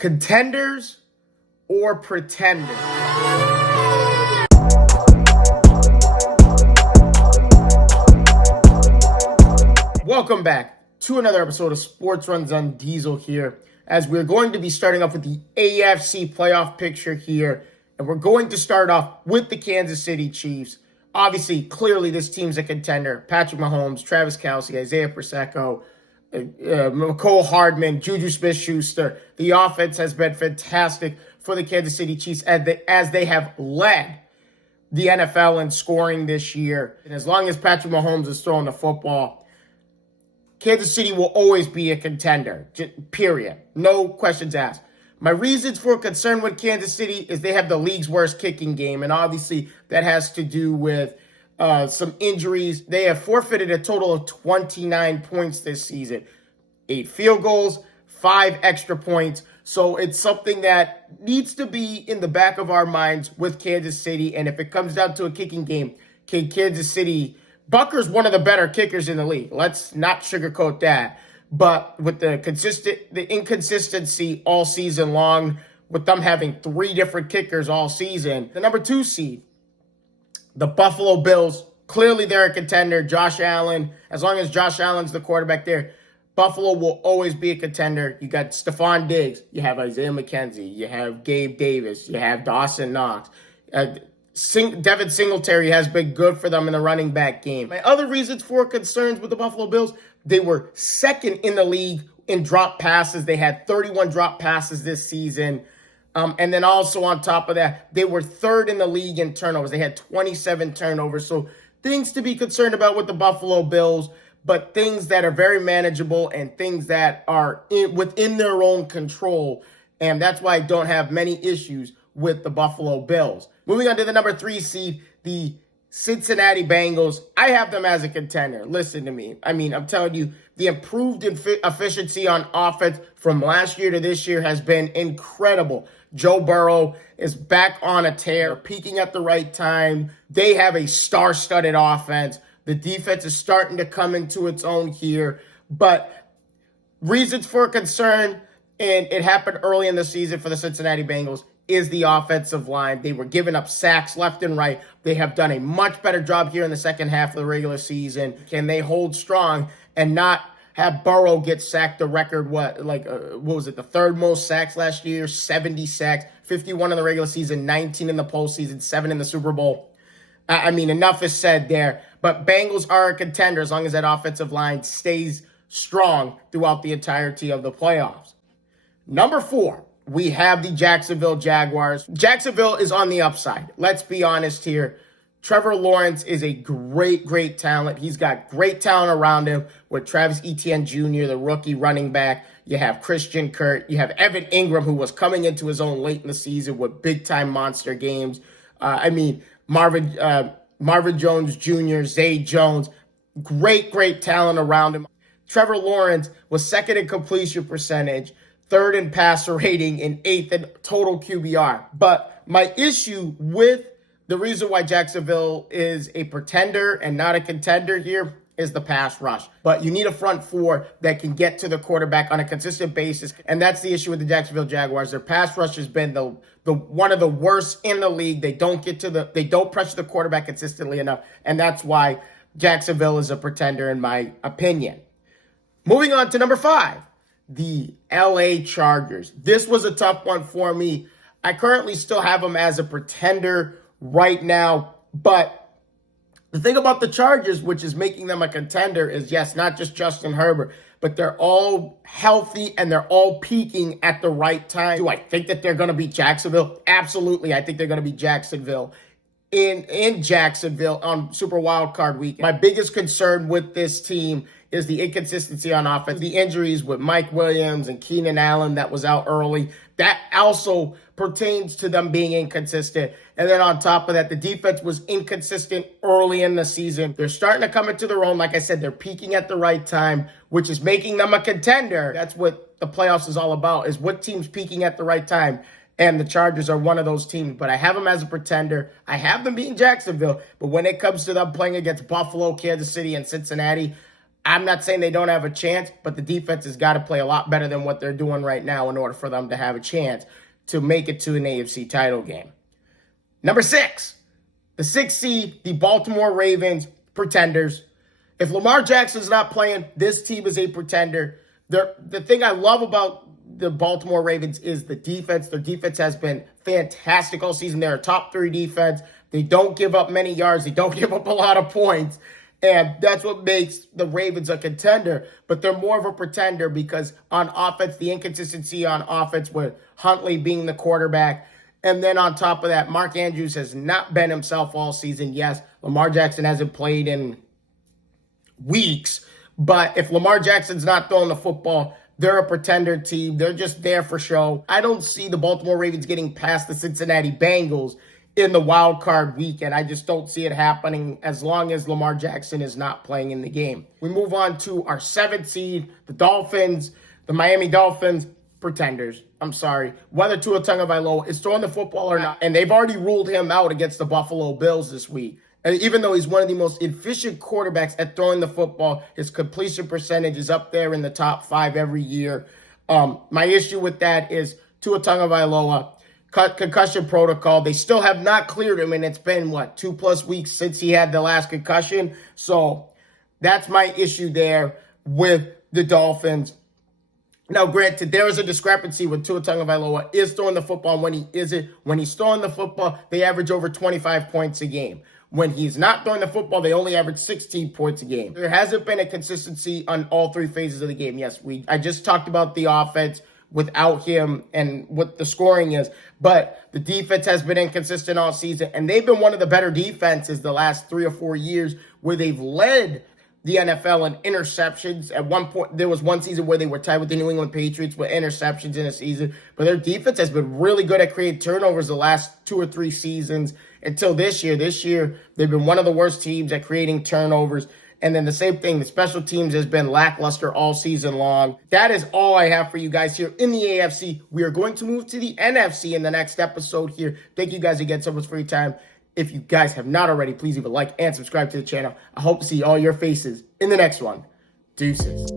Contenders or pretenders? Welcome back to another episode of Sports Runs on Diesel here, as we're going to be starting off with the AFC playoff picture here, and we're going to start off with the Kansas City Chiefs. Obviously, clearly this team's a contender. Patrick Mahomes, Travis Kelce, Isaiah Pacheco, McCole Hardman, Juju Smith-Schuster. The offense has been fantastic for the Kansas City Chiefs as they have led the NFL in scoring this year. And as long as Patrick Mahomes is throwing the football, Kansas City will always be a contender, period. No questions asked. My reasons for concern with Kansas City is they have the league's worst kicking game, and obviously that has to do with some injuries. They have forfeited a total of 29 points this season. 8 field goals, 5 extra points. So it's something that needs to be in the back of our minds with Kansas City. And if it comes down to a kicking game, can Kansas City... Butker's one of the better kickers in the league. Let's not sugarcoat that. But with the inconsistency all season long, with them having 3 different kickers all season, the number 2 seed, the Buffalo Bills, clearly they're a contender. Josh Allen, as long as Josh Allen's the quarterback there, Buffalo will always be a contender. You got Stephon Diggs, you have Isaiah McKenzie, you have Gabe Davis, you have Dawson Knox. Devin Singletary has been good for them in the running back game. My other reasons for concerns with the Buffalo Bills, they were second in the league in drop passes. They had 31 drop passes this season. And then also on top of that, they were third in the league in turnovers. They had 27 turnovers. So things to be concerned about with the Buffalo Bills, but things that are very manageable and things that are within their own control. And that's why I don't have many issues with the Buffalo Bills. Moving on to the number 3 seed, the Cincinnati Bengals. I have them as a contender. Listen to me. I mean, I'm telling you, the improved efficiency on offense from last year to this year has been incredible. Joe Burrow is back on a tear, peaking at the right time. They have a star-studded offense. The defense is starting to come into its own here. But reasons for concern, and it happened early in the season for the Cincinnati Bengals, is the offensive line. They were giving up sacks left and right. They have done a much better job here in the second half of the regular season. Can they hold strong and not have Burrow get sacked the record, what was it, the 3rd most sacks last year, 70 sacks, 51 in the regular season, 19 in the postseason, 7 in the Super Bowl. I mean, enough is said there. But Bengals are a contender as long as that offensive line stays strong throughout the entirety of the playoffs. Number 4. We have the Jacksonville Jaguars. Jacksonville is on the upside. Let's be honest here. Trevor Lawrence is a great talent. He's got great talent around him with Travis Etienne Jr., the rookie running back. You have Christian Kirk. You have Evan Ingram, who was coming into his own late in the season with big-time monster games. Marvin Jones Jr., Zay Jones. Great talent around him. Trevor Lawrence was second in completion percentage, 3rd in passer rating, and 8th in total QBR. But my issue with the reason why Jacksonville is a pretender and not a contender here is the pass rush. But you need a front 4 that can get to the quarterback on a consistent basis, and that's the issue with the Jacksonville Jaguars. Their pass rush has been the one of the worst in the league. They don't pressure the quarterback consistently enough, and that's why Jacksonville is a pretender in my opinion. Moving on to number 5. The LA Chargers. This was a tough one for me. I currently still have them as a pretender right now, but the thing about the Chargers, which is making them a contender, is yes, not just Justin Herbert, but they're all healthy and they're all peaking at the right time. Do I think that they're going to beat Jacksonville? Absolutely. I think they're going to beat Jacksonville in Jacksonville on Super Wildcard Weekend. My biggest concern with this team is the inconsistency on offense, the injuries with Mike Williams and Keenan Allen that was out early. That also pertains to them being inconsistent. And then on top of that, the defense was inconsistent early in the season. They're starting to come into their own. Like I said, they're peaking at the right time, which is making them a contender. That's what the playoffs is all about, is what team's peaking at the right time. And the Chargers are one of those teams. But I have them as a pretender. I have them beating Jacksonville. But when it comes to them playing against Buffalo, Kansas City, and Cincinnati, I'm not saying they don't have a chance, but the defense has got to play a lot better than what they're doing right now in order for them to have a chance to make it to an AFC title game. Number 6, the 6th seed, the Baltimore Ravens, pretenders. If Lamar Jackson's not playing, this team is a pretender. The thing I love about the Baltimore Ravens is the defense. Their defense has been fantastic all season. They're a top 3 defense. They don't give up many yards. They don't give up a lot of points. And that's what makes the Ravens a contender. But they're more of a pretender because on offense, the inconsistency on offense with Huntley being the quarterback. And then on top of that, Mark Andrews has not been himself all season. Yes, Lamar Jackson hasn't played in weeks. But if Lamar Jackson's not throwing the football, they're a pretender team. They're just there for show. I don't see the Baltimore Ravens getting past the Cincinnati Bengals in the wild card weekend. I just don't see it happening as long as Lamar Jackson is not playing in the game. We move on to our 7th seed, the Dolphins, the Miami Dolphins, pretenders. I'm sorry. Whether Tua Tagovailoa is throwing the football or not, and they've already ruled him out against the Buffalo Bills this week. And even though he's one of the most efficient quarterbacks at throwing the football, his completion percentage is up there in the top 5 every year. My issue with that is Tua Tagovailoa, concussion protocol. They still have not cleared him, and it's been, 2+ weeks since he had the last concussion. So that's my issue there with the Dolphins. Now, granted, there is a discrepancy when Tua Tagovailoa is throwing the football and when he isn't. When he's throwing the football, they average over 25 points a game. When he's not throwing the football, they only average 16 points a game. There hasn't been a consistency on all 3 phases of the game. Yes, I just talked about the offense without him and what the scoring is. But the defense has been inconsistent all season, and they've been one of the better defenses the last 3 or 4 years where they've led the NFL in interceptions. At one point, there was one season where they were tied with the New England Patriots with interceptions in a season. But their defense has been really good at creating turnovers the last 2 or 3 seasons until this year. This year, they've been one of the worst teams at creating turnovers. And then the same thing, the special teams has been lackluster all season long. That is all I have for you guys here in the AFC. We are going to move to the NFC in the next episode here. Thank you guys again so much for your time. If you guys have not already, please leave a like and subscribe to the channel. I hope to see all your faces in the next one. Deuces.